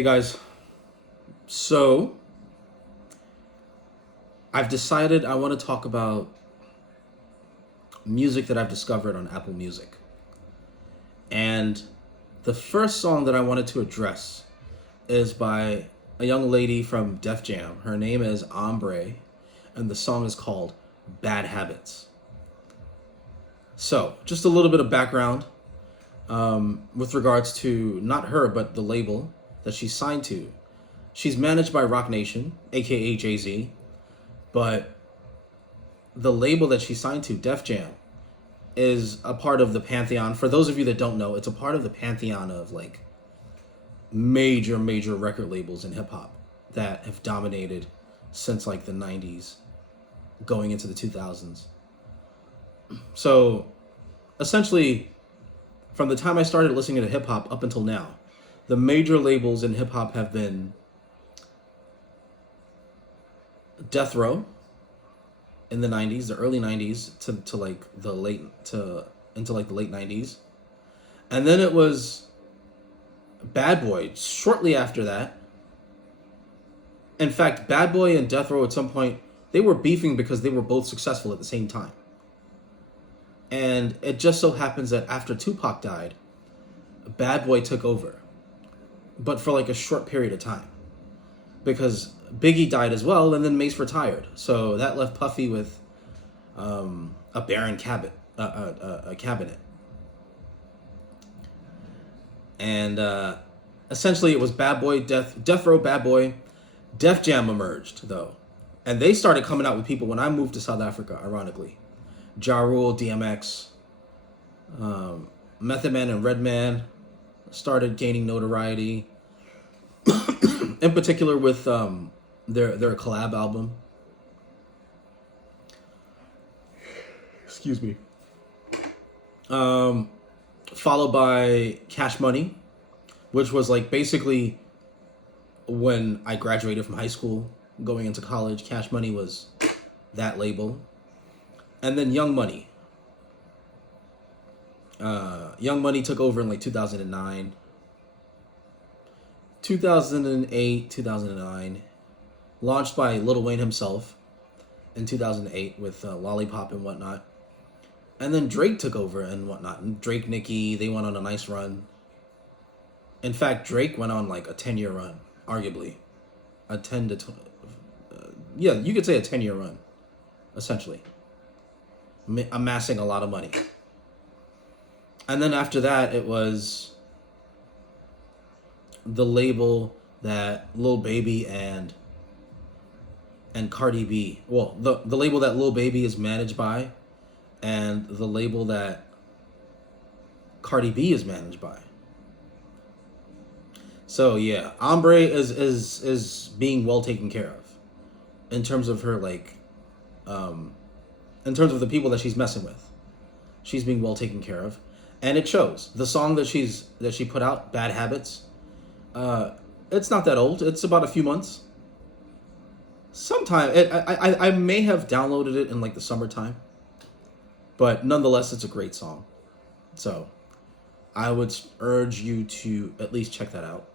Hey guys, so I've decided I want to talk about music that I've discovered on Apple Music. And the first song that I wanted to address is by a young lady from Def Jam. Her name is Ambre, and the song is called Bad Habits. So, just a little bit of background with regards to not her, but the label that she's signed to. She's managed by Rock Nation, aka Jay Z, but the label that she signed to, Def Jam, is a part of the pantheon. For those of you that don't know, it's a part of the pantheon of like major record labels in hip hop that have dominated since like the 90s going into the 2000s. So essentially, from the time I started listening to hip hop up until now, the major labels in hip hop have been Death Row in the 90s, the early 90s to like the late to into like the late 90s. And then it was Bad Boy shortly after that. In fact, Bad Boy and Death Row at some point they were beefing because they were both successful at the same time. And it just so happens that after Tupac died, Bad Boy took over, but for like a short period of time, because Biggie died as well, and then Mace retired. So that left Puffy with a barren cabinet, and essentially it was Bad Boy, Death Row, Bad Boy, Def Jam emerged though, and they started coming out with people when I moved to South Africa. Ironically, Ja Rule, DMX, Method Man, and Redman started gaining notoriety. In particular with their collab album. Excuse me. Followed by Cash Money, which was like basically when I graduated from high school, going into college. Cash Money was that label, and then Young Money. Young Money took over in like 2009. 2008, 2009, launched by Lil Wayne himself in 2008 with Lollipop and whatnot. And then Drake took over and whatnot. And Drake, Nicki, they went on a nice run. In fact, Drake went on like a 10-year run, arguably. A 10 to 20. Yeah, you could say a 10-year run, essentially. Amassing a lot of money. And then after that, it was the label that Lil Baby and Cardi B, well, the label that Lil Baby is managed by, and the label that Cardi B is managed by. So yeah, Ombre is being well taken care of in terms of her like in terms of the people that she's messing with. She's being well taken care of, and it shows. The song that she put out, Bad Habits, it's not that old. It's about a few months. I may have downloaded it in like the summertime, but nonetheless, it's a great song. So I would urge you to at least check that out.